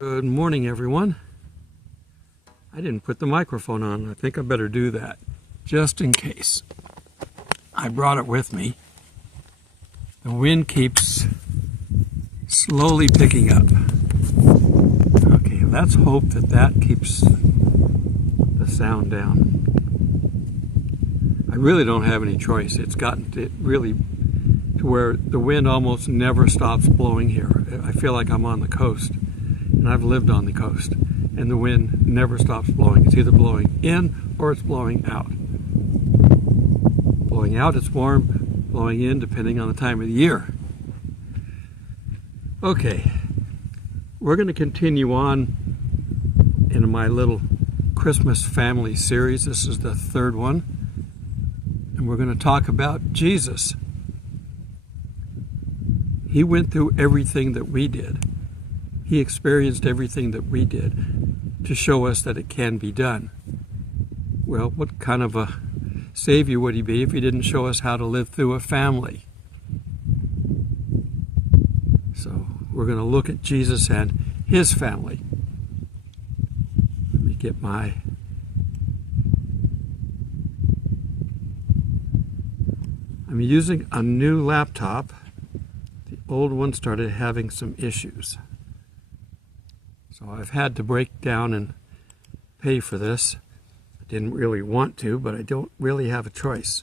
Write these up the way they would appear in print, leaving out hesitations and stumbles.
Good morning, everyone. I didn't put the microphone on. I think I better do that, just in case. I brought it with me. The wind keeps slowly picking up. Okay, let's hope that keeps the sound down. I really don't have any choice. It's gotten to really to where the wind almost never stops blowing here. I feel like I'm on the coast. And I've lived on the coast, and the wind never stops blowing. It's either blowing in or it's blowing out. Blowing out, it's warm. Blowing in, depending on the time of the year. Okay, we're going to continue on in my little Christmas family series. This is the third one, and we're going to talk about Jesus. He went through everything that we did. He experienced everything that we did to show us that it can be done. Well, what kind of a savior would he be if he didn't show us how to live through a family? So we're going to look at Jesus and his family. Let me get I'm using a new laptop. The old one started having some issues. So I've had to break down and pay for this. I didn't really want to, but I don't really have a choice.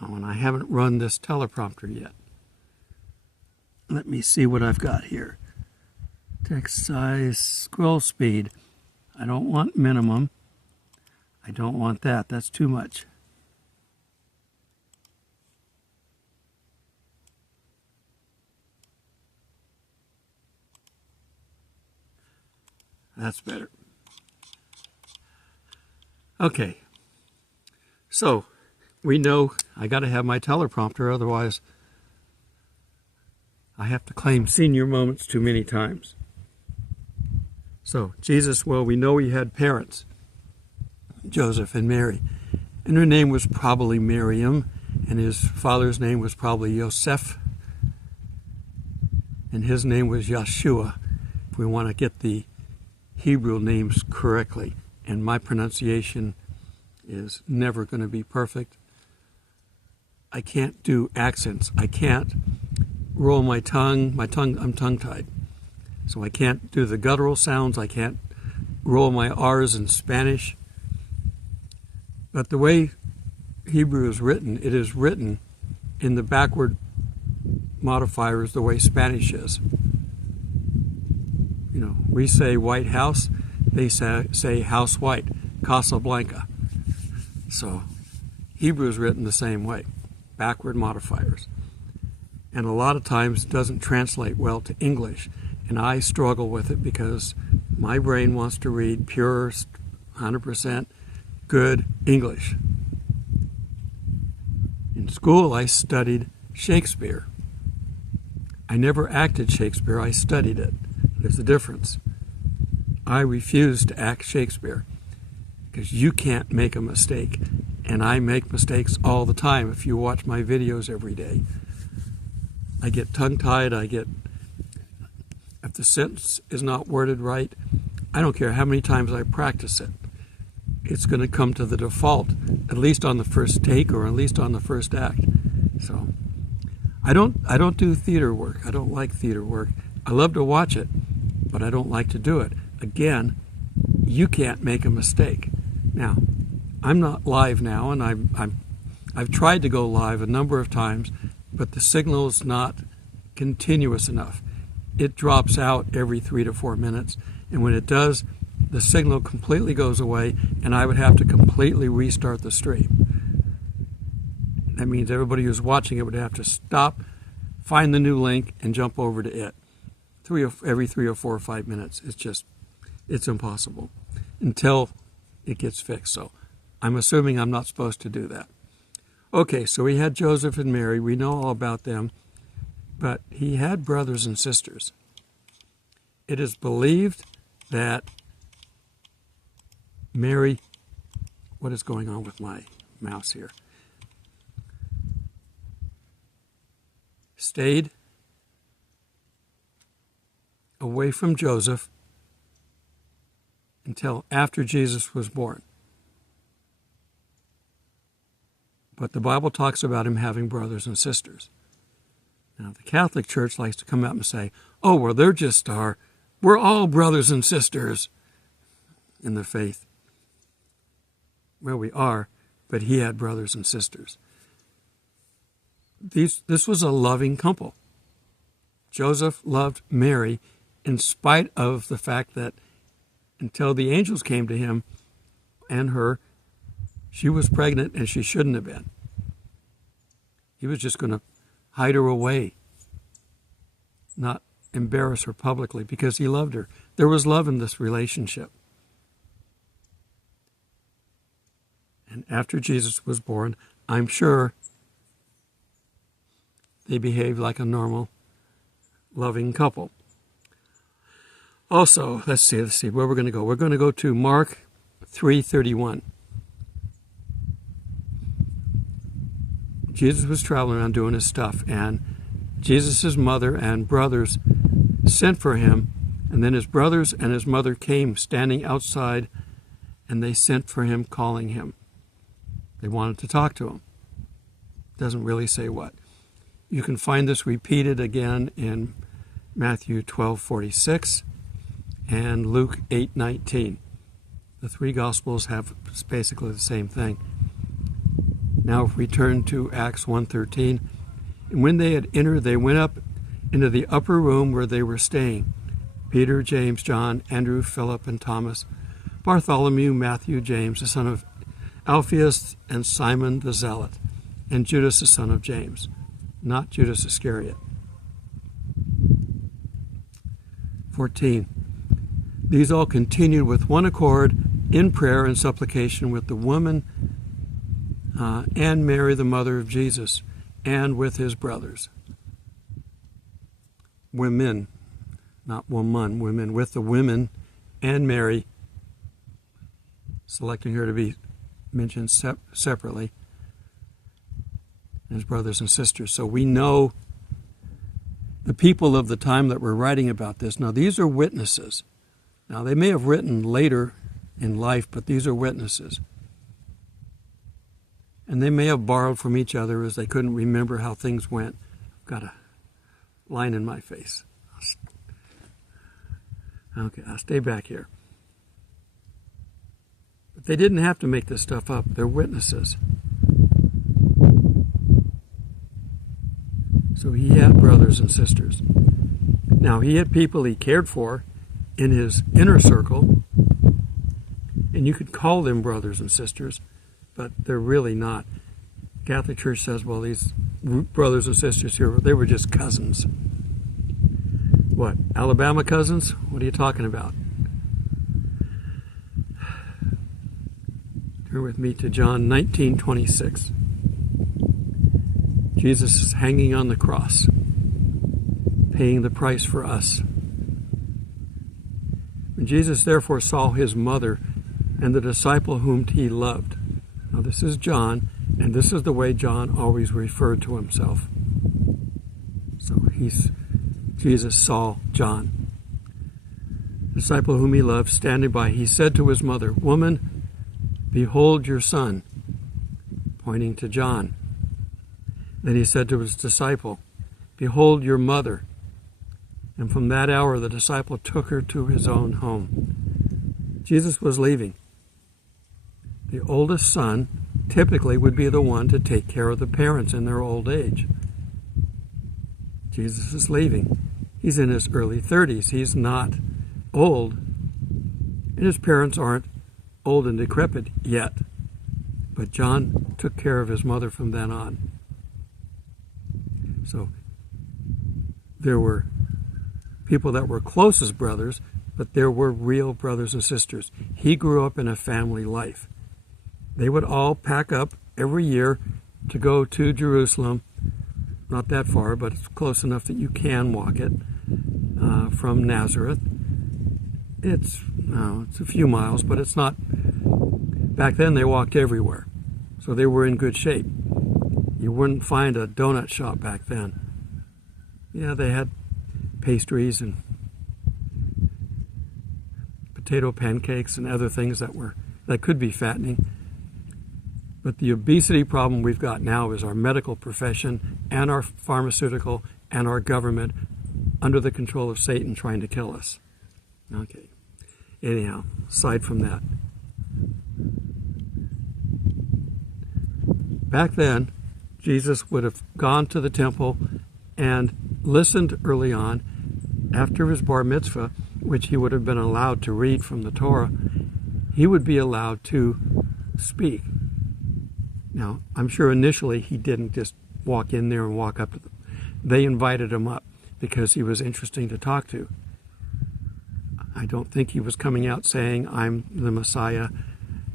Oh, and I haven't run this teleprompter yet. Let me see what I've got here. Text size, scroll speed. I don't want minimum. I don't want that. That's too much. That's better. Okay, so we know I got to have my teleprompter, otherwise I have to claim senior moments too many times. So Jesus, well, we know he had parents, Joseph and Mary, and her name was probably Miriam, and his father's name was probably Yosef, and his name was Yeshua, if we want to get the Hebrew names correctly, and my pronunciation is never going to be perfect. I can't do accents. I can't roll my tongue. I'm tongue-tied. So I can't do the guttural sounds. I can't roll my R's in Spanish. But the way Hebrew is written, it is written in the backward modifiers the way Spanish is. You know, we say White House, they say House White, Casablanca. So Hebrew is written the same way, backward modifiers. And a lot of times it doesn't translate well to English. And I struggle with it because my brain wants to read pure, 100% good English. In school, I studied Shakespeare. I never acted Shakespeare, I studied it. There's a difference. I refuse to act Shakespeare because you can't make a mistake. And I make mistakes all the time if you watch my videos every day. I get tongue-tied, if the sentence is not worded right, I don't care how many times I practice it. It's going to come to the default, at least on the first take or at least on the first act. So I don't do theater work. I don't like theater work. I love to watch it, but I don't like to do it. Again, you can't make a mistake. Now, I'm not live now, and I've tried to go live a number of times, but the signal is not continuous enough. It drops out every 3 to 4 minutes, and when it does, the signal completely goes away, and I would have to completely restart the stream. That means everybody who's watching it would have to stop, find the new link, and jump over to it. Every 3 or 4 or 5 minutes. It's impossible until it gets fixed. So I'm assuming I'm not supposed to do that. Okay, so we had Joseph and Mary. We know all about them. But he had brothers and sisters. It is believed that Mary, what is going on with my mouse here? Stayed away from Joseph until after Jesus was born. But the Bible talks about him having brothers and sisters. Now, the Catholic Church likes to come out and say, oh, well, we're all brothers and sisters in the faith. Well, we are, but he had brothers and sisters. This was a loving couple. Joseph loved Mary in spite of the fact that until the angels came to him and her, she was pregnant and she shouldn't have been. He was just going to hide her away, not embarrass her publicly, because he loved her. There was love in this relationship. And after Jesus was born, I'm sure they behaved like a normal, loving couple. Also, let's see where we're going to go. We're going to go to Mark 3:31. Jesus was traveling around doing his stuff, and Jesus' mother and brothers sent for him, and then his brothers and his mother came standing outside, and they sent for him, calling him. They wanted to talk to him. Doesn't really say what. You can find this repeated again in Matthew 12:46 and Luke 8:19. The three Gospels have basically the same thing. Now if we turn to Acts 1:13, and when they had entered, they went up into the upper room where they were staying. Peter, James, John, Andrew, Philip, and Thomas, Bartholomew, Matthew, James, the son of Alphaeus, and Simon the Zealot, and Judas, the son of James, not Judas Iscariot. 14. These all continued with one accord in prayer and supplication with the woman and Mary, the mother of Jesus, and with his brothers. Women, not woman, women, with the women and Mary, selecting her to be mentioned separately, and his brothers and sisters. So we know the people of the time that were writing about this. Now, these are witnesses. Now, they may have written later in life, but these are witnesses. And they may have borrowed from each other as they couldn't remember how things went. I've got a line in my face. Okay, I'll stay back here. But they didn't have to make this stuff up. They're witnesses. So he had brothers and sisters. Now, he had people he cared for in his inner circle, and you could call them brothers and sisters, but they're really not. Catholic Church says, well, these brothers and sisters here, they were just cousins. What, Alabama cousins? What are you talking about? Turn with me to John 19:26. Jesus is hanging on the cross, paying the price for us. When Jesus therefore saw his mother and the disciple whom he loved. Now this is John, and this is the way John always referred to himself. So Jesus saw John, the disciple whom he loved, standing by. He said to his mother, "Woman, behold your son," pointing to John. Then he said to his disciple, "Behold your mother." And from that hour the disciple took her to his own home. Jesus was leaving. The oldest son typically would be the one to take care of the parents in their old age. Jesus is leaving. He's in his early 30s. He's not old. And his parents aren't old and decrepit yet. But John took care of his mother from then on. So there were people that were close as brothers, but there were real brothers and sisters. He grew up in a family life. They would all pack up every year to go to Jerusalem. Not that far, but it's close enough that you can walk it from Nazareth. It's a few miles, but it's not. Back then they walked everywhere, so they were in good shape. You wouldn't find a donut shop back then. Yeah, they had pastries and potato pancakes and other things that could be fattening. But the obesity problem we've got now is our medical profession and our pharmaceutical and our government under the control of Satan trying to kill us. Okay. Anyhow, aside from that. Back then, Jesus would have gone to the temple and listened early on after his bar mitzvah, which he would have been allowed to read from the Torah. He would be allowed to speak. Now, I'm sure initially he didn't just walk in there and walk up to them. They invited him up because he was interesting to talk to. I don't think he was coming out saying, I'm the Messiah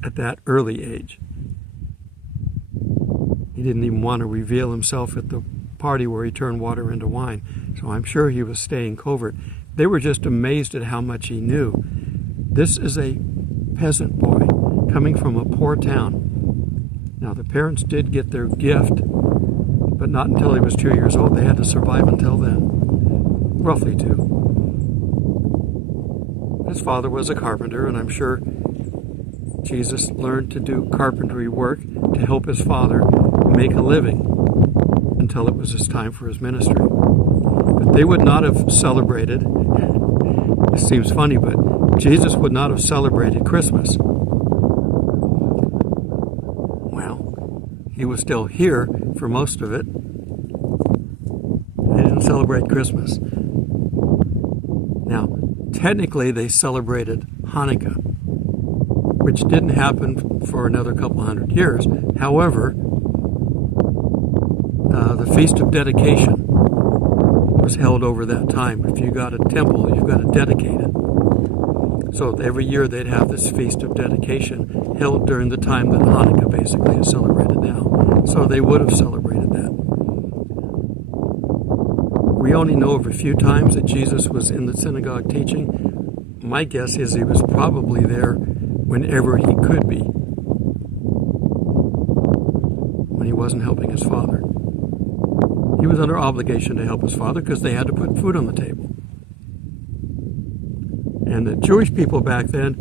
at that early age. He didn't even want to reveal himself at the party where he turned water into wine. So I'm sure he was staying covert. They were just amazed at how much he knew. This is a peasant boy coming from a poor town. Now, the parents did get their gift, but not until he was 2 years old. They had to survive until then. Roughly 2. His father was a carpenter, and I'm sure Jesus learned to do carpentry work to help his father make a living until it was his time for his ministry. But they would not have celebrated, it seems funny, but Jesus would not have celebrated Christmas. He was still here for most of it. They didn't celebrate Christmas. Now, technically they celebrated Hanukkah, which didn't happen for another couple hundred years. However, the Feast of Dedication was held over that time. If you got a temple, you've got to dedicate it. So every year they'd have this Feast of Dedication held during the time that Hanukkah basically is celebrated now. So they would have celebrated that. We only know of a few times that Jesus was in the synagogue teaching. My guess is he was probably there whenever he could be, when he wasn't helping his father. He was under obligation to help his father because they had to put food on the table. And the Jewish people back then,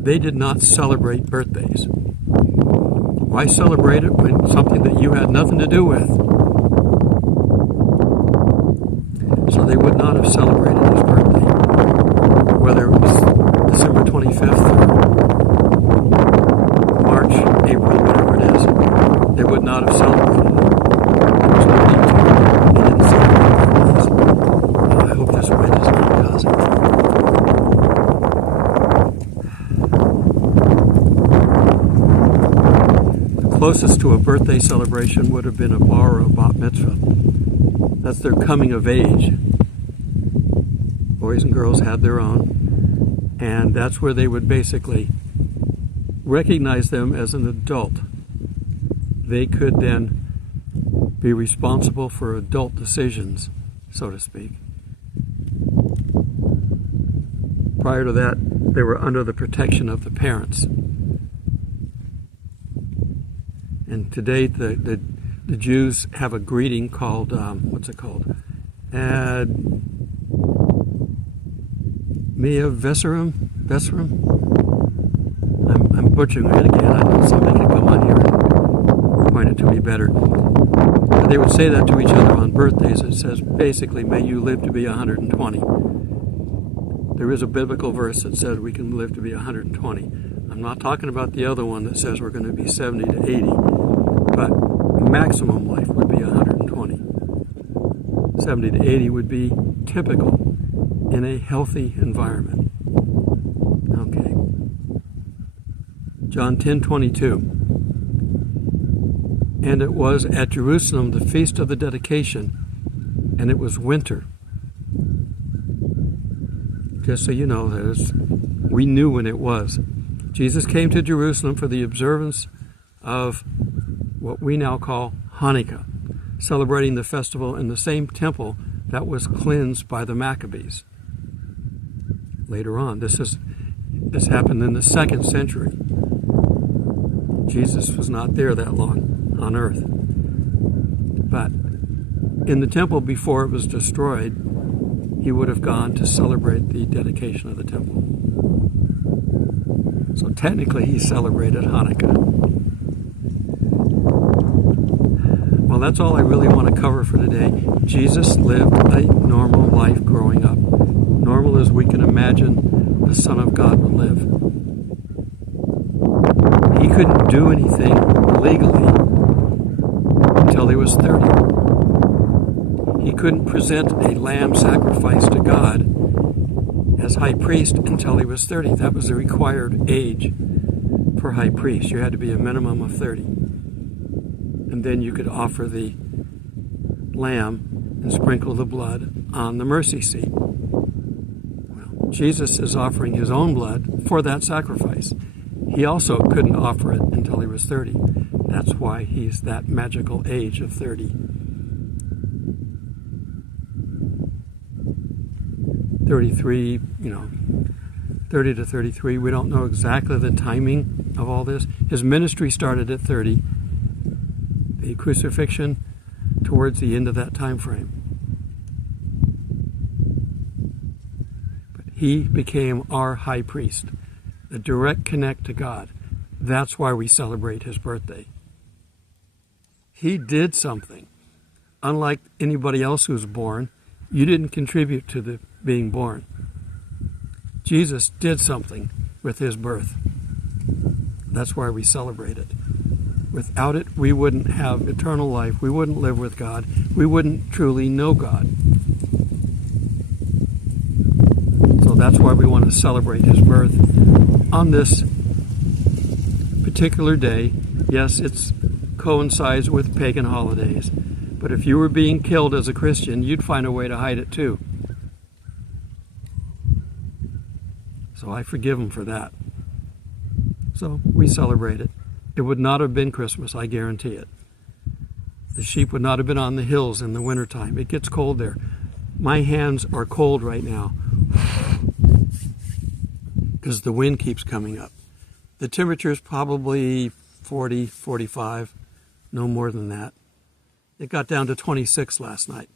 they did not celebrate birthdays. Why celebrate it when something that you had nothing to do with? So they would not have celebrated his birthday, whether it was December 25th or March, April, whatever it is. They would not have celebrated it. There was no need to. They didn't celebrate birthdays. Oh, I hope this wind is not causing trouble. Closest to a birthday celebration would have been a bar or a bat mitzvah. That's their coming of age. Boys and girls had their own, and that's where they would basically recognize them as an adult. They could then be responsible for adult decisions, so to speak. Prior to that, they were under the protection of the parents. And today, the Jews have a greeting called, what's it called? Mia Vesserum? I'm butchering it again. I know somebody can come on here and point it to me better. But they would say that to each other on birthdays. It says, basically, may you live to be 120. There is a biblical verse that says we can live to be 120. I'm not talking about the other one that says we're going to be 70 to 80. But maximum life would be 120. 70 to 80 would be typical in a healthy environment. Okay. John 10:22. And it was at Jerusalem the feast of the dedication, and it was winter. Just so you know, we knew when it was. Jesus came to Jerusalem for the observance of what we now call Hanukkah, celebrating the festival in the same temple that was cleansed by the Maccabees. Later on, this happened in the 2nd century. Jesus was not there that long on earth. But in the temple before it was destroyed, he would have gone to celebrate the dedication of the temple. So technically he celebrated Hanukkah. Well, that's all I really want to cover for today. Jesus lived a normal life growing up. Normal as we can imagine the Son of God would live. He couldn't do anything legally until he was 30. He couldn't present a lamb sacrifice to God as high priest until he was 30. That was the required age for high priest. You had to be a minimum of 30. And then you could offer the lamb and sprinkle the blood on the mercy seat. Well, Jesus is offering his own blood for that sacrifice. He also couldn't offer it until he was 30. That's why he's that magical age of 30. 33, 30 to 33. We don't know exactly the timing of all this. His ministry started at 30. The crucifixion towards the end of that time frame. But he became our high priest, the direct connect to God. That's why we celebrate his birthday. He did something. Unlike anybody else who's born, you didn't contribute to the being born. Jesus did something with his birth. That's why we celebrate it. Without it, we wouldn't have eternal life. We wouldn't live with God. We wouldn't truly know God. So that's why we want to celebrate his birth on this particular day. Yes, it coincides with pagan holidays. But if you were being killed as a Christian, you'd find a way to hide it too. So I forgive him for that. So we celebrate it. It would not have been Christmas, I guarantee it. The sheep would not have been on the hills in the wintertime. It gets cold there. My hands are cold right now because the wind keeps coming up. The temperature is probably 40, 45, no more than that. It got down to 26 last night.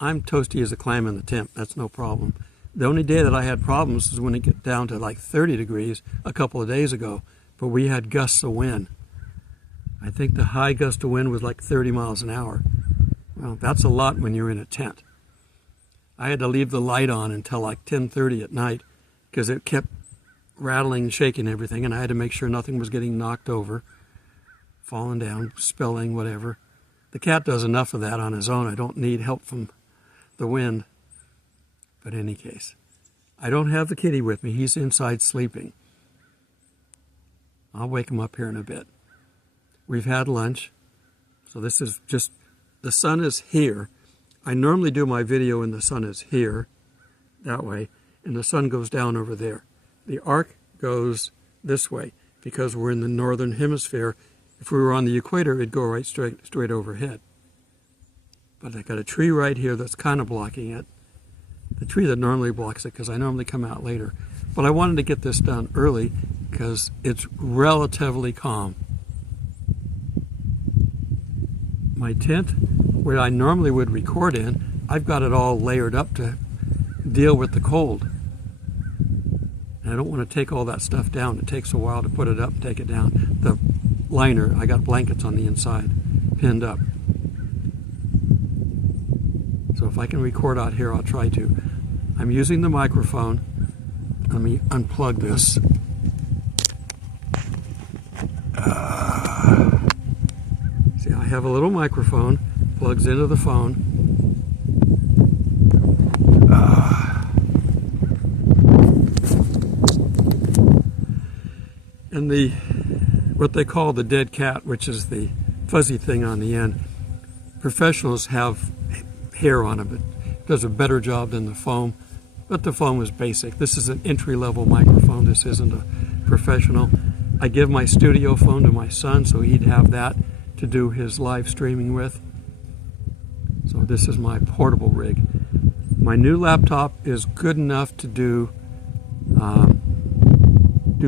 I'm toasty as a clam in the temp. That's no problem. The only day that I had problems is when it got down to like 30 degrees a couple of days ago. But we had gusts of wind. I think the high gust of wind was like 30 miles an hour. Well, that's a lot when you're in a tent. I had to leave the light on until like 10:30 at night because it kept rattling and shaking everything, and I had to make sure nothing was getting knocked over, falling down, spilling, whatever. The cat does enough of that on his own. I don't need help from the wind. But in any case, I don't have the kitty with me. He's inside sleeping. I'll wake him up here in a bit. We've had lunch. So this is just, the sun is here. I normally do my video when the sun is here, that way, and the sun goes down over there. The arc goes this way because we're in the northern hemisphere. If we were on the equator, it'd go right straight overhead. But I got a tree right here that's kind of blocking it. The tree that normally blocks it, because I normally come out later. But I wanted to get this done early because it's relatively calm. My tent, where I normally would record in, I've got it all layered up to deal with the cold. And I don't want to take all that stuff down. It takes a while to put it up and take it down. The liner, I got blankets on the inside, pinned up. So if I can record out here, I'll try to. I'm using the microphone. Let me unplug this. See, I have a little microphone, plugs into the phone. And what they call the dead cat, which is the fuzzy thing on the end, professionals have hair on it. It does a better job than the foam, but the foam is basic. This is an entry-level microphone. This isn't a professional. I give my studio phone to my son so he'd have that to do his live streaming with. So this is my portable rig. My new laptop is good enough to do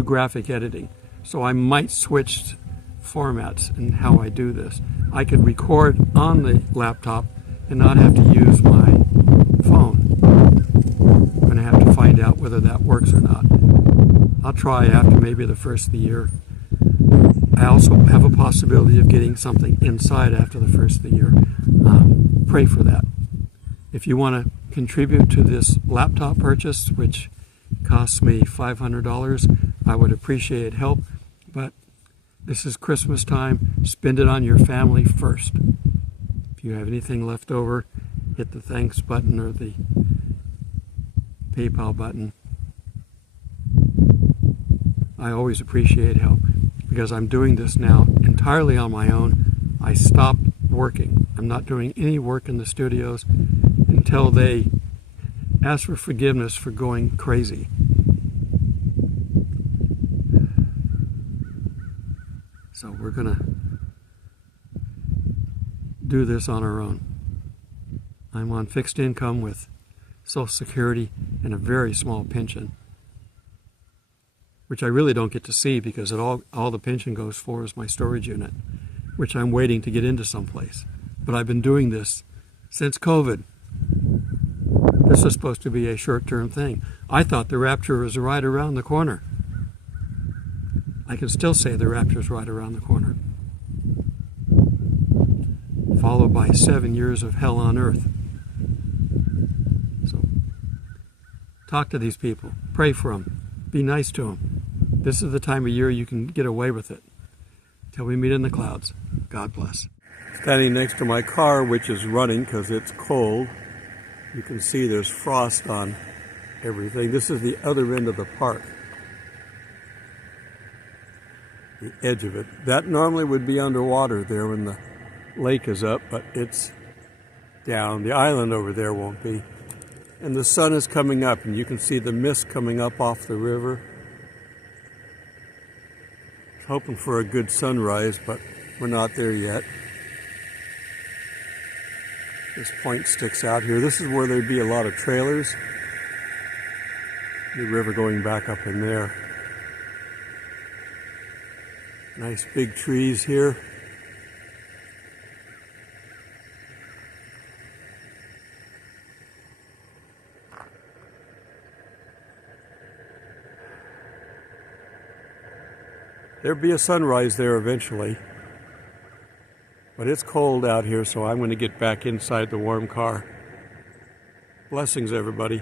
graphic editing. So I might switch formats in how I do this. I could record on the laptop and not have to use my phone. out whether that works or not. I'll try after maybe the first of the year. I also have a possibility of getting something inside after the first of the year. Pray for that. If you want to contribute to this laptop purchase, which costs me $500, I would appreciate help. But this is Christmas time. Spend it on your family first. If you have anything left over, hit the thanks button or the PayPal button. I always appreciate help because I'm doing this now entirely on my own. I stopped working. I'm not doing any work in the studios until they ask for forgiveness for going crazy. So we're going to do this on our own. I'm on fixed income with Social Security and a very small pension, which I really don't get to see because all the pension goes for is my storage unit, which I'm waiting to get into someplace. But I've been doing this since COVID. This is supposed to be a short-term thing. I thought the rapture was right around the corner. I can still say the rapture is right around the corner. Followed by 7 years of hell on earth. So, talk to these people. Pray for them. Be nice to them. This is the time of year you can get away with it. Till we meet in the clouds. God bless. Standing next to my car, which is running because it's cold. You can see there's frost on everything. This is the other end of the park. The edge of it. That normally would be underwater there when the lake is up, but it's down. The island over there won't be. And the sun is coming up, and you can see the mist coming up off the river. Hoping for a good sunrise, but we're not there yet. This point sticks out here. This is where there'd be a lot of trailers. The river going back up in there. Nice big trees here. There'll be a sunrise there eventually. But it's cold out here, so I'm going to get back inside the warm car. Blessings, everybody.